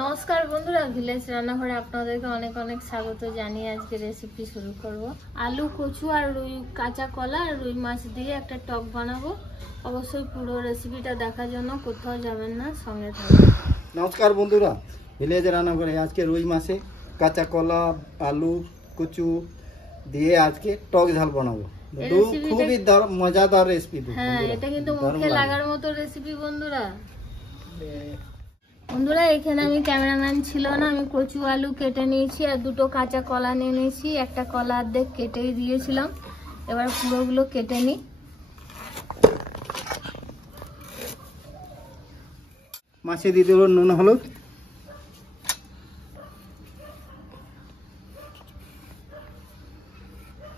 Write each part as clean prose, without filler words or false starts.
নমস্কার বন্ধুরা, ভিলেজ রান্নাঘরে আপনাদেরকে অনেক অনেক স্বাগত জানিয়ে আজকে রেসিপি শুরু করব। আলু, কচু আর রুই, কাঁচা কলা আর রুই মাছ দিয়ে একটা টক বানাবো। অবশ্যই পুরো রেসিপিটা দেখার জন্য কোথাও যাবেন না, সঙ্গে থাকবেন। নমস্কার বন্ধুরা, ভিলেজ রান্নাঘরে আজকে রুই মাছে কাঁচা কলা, আলু, কচু দিয়ে আজকে টক ঝাল বানাবো। খুবই মজাদার রেসিপি। হ্যাঁ, এটা কিন্তু মুখে লাগার মতো রেসিপি বন্ধুরা। বন্ধুরা, এখানে আমি ক্যামেরাম্যান ছিল না, আমি কচু আলু কেটে নিয়েছি আর দুটো কাঁচা কলা নিয়ে নিয়েছি। একটা কলা অর্ধেক কেটেই দিয়েছিলাম, এবার পুরোগুলো কেটে নিই। মাছে দিয়ে দেবো নুন, হলুদ,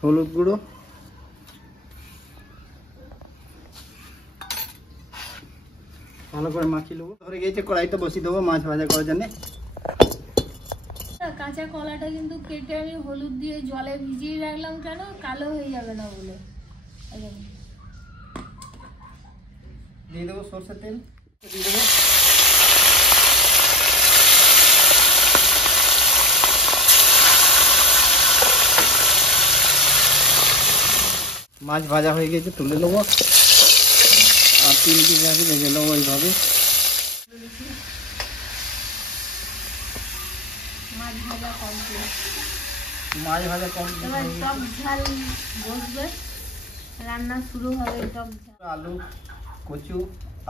হলুদ গুঁড়ো, ভালো করে মাখিয়ে নেবো। ধরে গিয়েছে, কড়াইতে বসিয়ে দেবো মাছ ভাজা করার জন্য। কাঁচা কলাটা কিন্তু কেটে আমি হলুদ দিয়ে জলে ভিজিয়ে রাখলাম, কেন কালো হয়ে যাবে না বলে। দিয়ে দেবো সরষের তেল, দিয়ে দেবো মাছ ভাজা হয়ে গেছে, তুলে নেবো আর 3 পিস আগে ভেজে নেবো এইভাবে। মাছ ভাজা কমপ্লিট। এবার টক ঝাল বসবে, রান্না শুরু হবে। টক ঝাল, আলু, কচু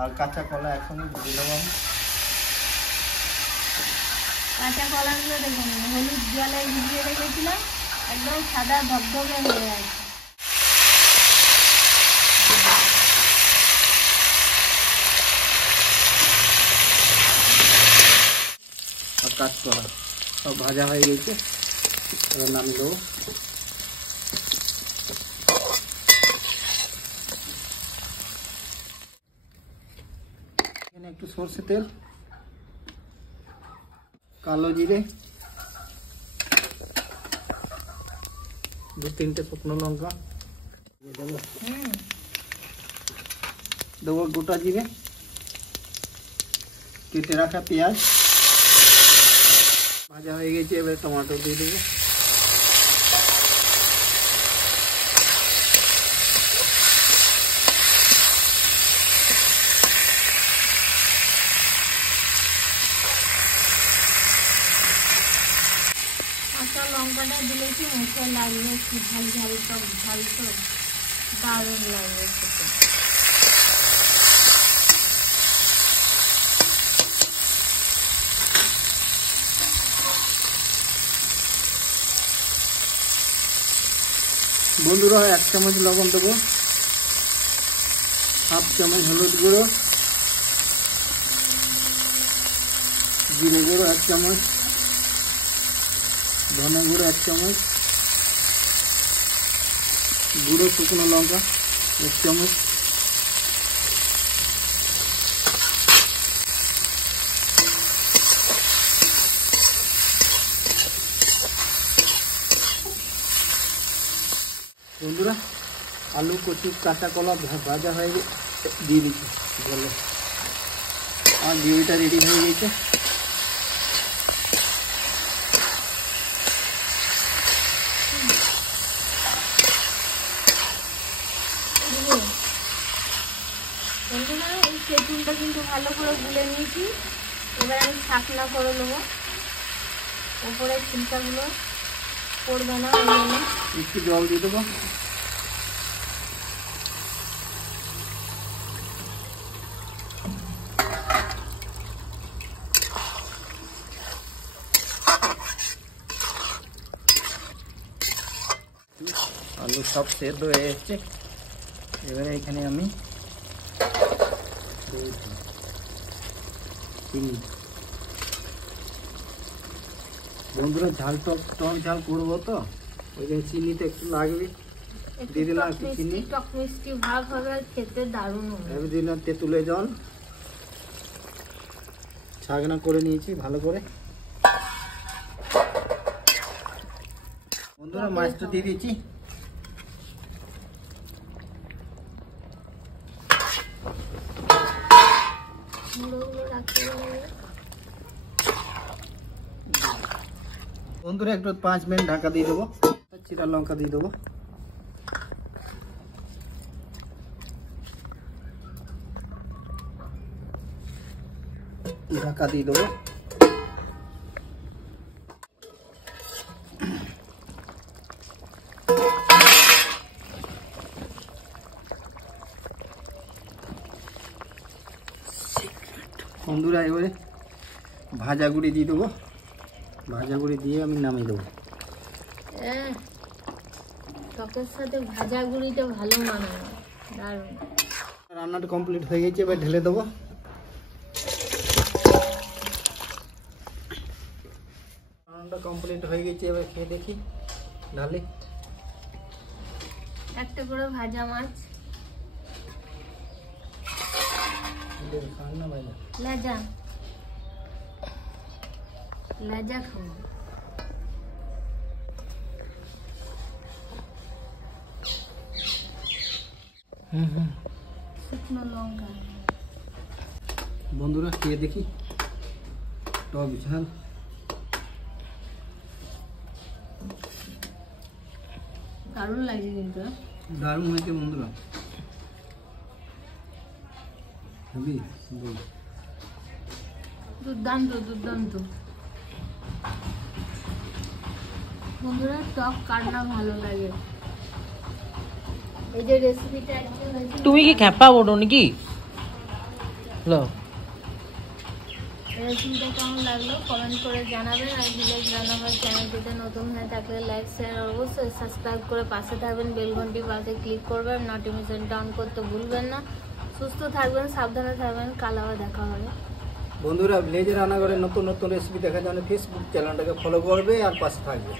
আর কাঁচা কলা একসঙ্গে ভেজে নেবো। কাঁচা কলাগুলো দেখুন হলুদ জলে ভিজিয়ে রেখেছিলাম, একদম সাদা ধবধবে হয়ে আছে। আর কাঁচকলা সব ভাজা হয়ে গেছে, এবার নামিয়ে দেবো। এখানে একটু সরষে তেল, কালো জিরে, 2-3টে শুকনো লঙ্কা দেবো, গোটা জিরে, কেটে রাখা পেঁয়াজ ভাজা হয়ে গেছে। এবার টমেটো দিয়ে দেবো, কাঁচা লঙ্কাটা দিলে কি মুখে লাগবে, একটু ঝাল ঝাল, টক ঝাল তো দারুণ লাগবে খেতে। বন্ধুরা 1 চামচ লবণ দেবো, 1/2 চামচ হলুদ গুঁড়ো, জিরে গুঁড়ো 1 চামচ, ধনে গুঁড়ো 1 চামচ, গুঁড়ো শুকনো লঙ্কা 1 চামচ, বন্ধুরা আলু, কচু, কাঁচা কলা ভাজা হয়ে দিয়ে দিচ্ছি বলে, আর গ্রেভিটা রেডি হয়ে গেছে। বন্ধুরা, এই তেঁতুলটা কিন্তু ভালো করে গুলে নিয়েছি। এবার আমি ছাকনা করে নেবো, ওপরে ছিলকাগুলো পড়বে না, ওই জন্য একটু জল দিয়ে দেবো। আলু সব সেদ্ধ হয়ে এসছে, এবারে এখানে আমি চিনি। বন্ধুরা টক ঝাল করবো তো, ওই জন্য চিনিটা একটু লাগবে, দিয়ে দিলাম একটু চিনি। টক মিষ্টি ভাব হবে আর খেতে দারুণ হবে। এবার দিলাম তেঁতুলের জল, ছাকনা করে নিয়েছি ভালো করে। বন্ধুরা মাছটা দিয়ে দিয়েছি, কুমড়োগুলো রাখতে হবে। বন্ধুরা একটু 5 মিনিট ঢাকা দিয়ে দেবো, চিরা লঙ্কা দিয়ে দেবো। ঢাকা দিয়ে দেবো। বন্ধুরা এবারে ভাজা গুঁড়ি দিয়ে দেবো, ভাজা গুঁড়ি দিয়ে আমি নামিয়ে দেবো। টকের সাথে ভাজা গুঁড়িটা ভালো মানায়, দারুণ। রান্নাটা কমপ্লিট হয়ে গেছে, এবার ঢেলে দেবো। রান্নাটা কমপ্লিট হয়ে গেছে, এবার খেয়ে দেখি। ঢালি একটা করে ভাজা মাছ, লেজা লেজা খাবো। শুকনো লঙ্কা। বন্ধুরা খেয়ে দেখি, টক ঝাল। দারুণ লাগে কিন্তু, দারুণ হয়েছে বন্ধুরা। দুর্দান্ত দুর্দান্ত। বন্ধুরা টক কার না ভালো লাগে। এই যে রেসিপিটা তুমি কি খেপা ওঠো নাকি? রেসিপিটা কেমন লাগলো কমেন্ট করে জানাবেন। আর ভিলেজ রান্নাঘর চ্যানেলটিতে নতুন হয়ে থাকলে লাইক শেয়ার অবশ্যই সাবস্ক্রাইব করে পাশে থাকবেন, বেল ঘন্টি পাশে ক্লিক করবেন, নোটিফিকেশনটা অন করতে ভুলবেন না। সুস্থ থাকবেন, সাবধানে থাকবেন, কাল আবার দেখা হবে। বন্ধুরা ভিলেজ রান্নাঘরের নতুন নতুন রেসিপি দেখার জন্য ফেসবুক চ্যানেলটাকে ফলো করবে আর পাশে থাকবে।